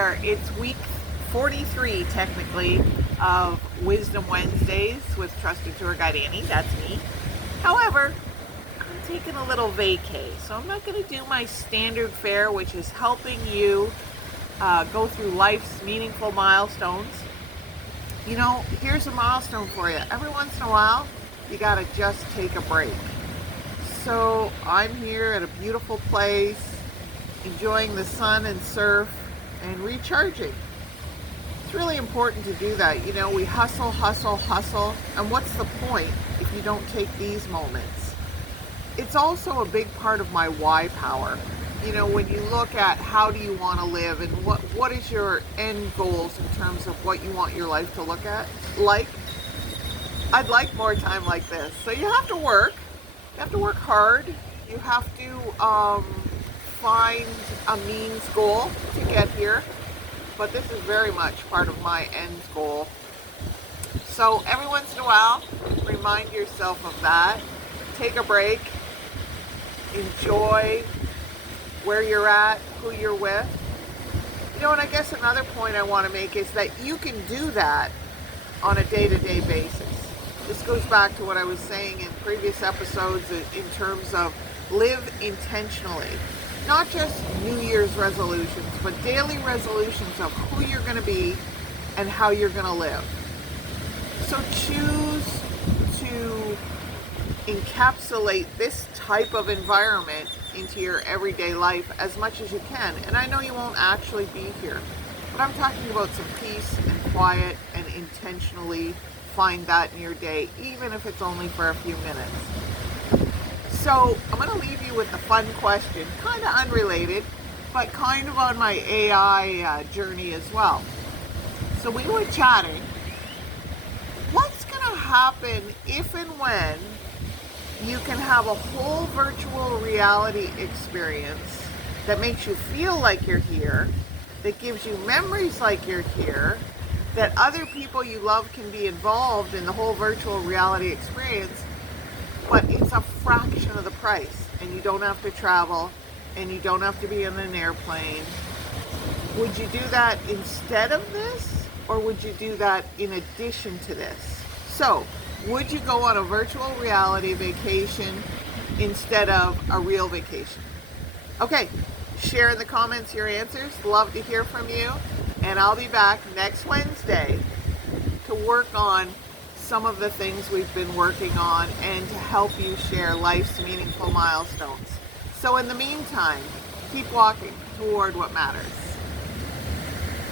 there. It's week 43, technically, of Wisdom Wednesdays with Trusted Tour Guide Annie. That's me. However, I'm taking a little vacay, so I'm not going to do my standard fare, which is helping you go through life's meaningful milestones. You know, here's a milestone for you. Every once in a while, you got to just take a break. So I'm here at a beautiful place, enjoying the sun and surf and recharging. It's really important to do that. You know, we hustle, and what's the point if you don't take these moments? It's also a big part of my why power. You know, when you look at how do you want to live and what is your end goals in terms of what you want your life to look at like, I'd like more time like this. So you have to work. You have to work hard. You have to find a means goal to get here. But this is very much part of my end goal. So every once in a while, remind yourself of that. Take a break. Enjoy where you're at, who you're with. You know, and I guess another point I want to make is that you can do that on a day-to-day basis. This goes back to what I was saying in previous episodes in terms of live intentionally. Not just New Year's resolutions, but daily resolutions of who you're going to be and how you're going to live. So choose to encapsulate this type of environment into your everyday life as much as you can. And I know you won't actually be here, but I'm talking about some peace and quiet, and intentionally find that in your day, even if it's only for a few minutes. So I'm going to leave you with a fun question, kind of unrelated, but kind of on my AI journey as well. So we were chatting, what's going to happen if and when you can have a whole virtual reality experience that makes you feel like you're here, that gives you memories like you're here, that other people you love can be involved in the whole virtual reality experience, but it's a fraction of the price, and you don't have to travel, and you don't have to be in an airplane. Would you do that instead of this, or would you do that in addition to this? So, would you go on a virtual reality vacation instead of a real vacation? Okay, share in the comments your answers. Love to hear from you. And I'll be back next Wednesday to work on some of the things we've been working on and to help you share life's meaningful milestones. So in the meantime, keep walking toward what matters.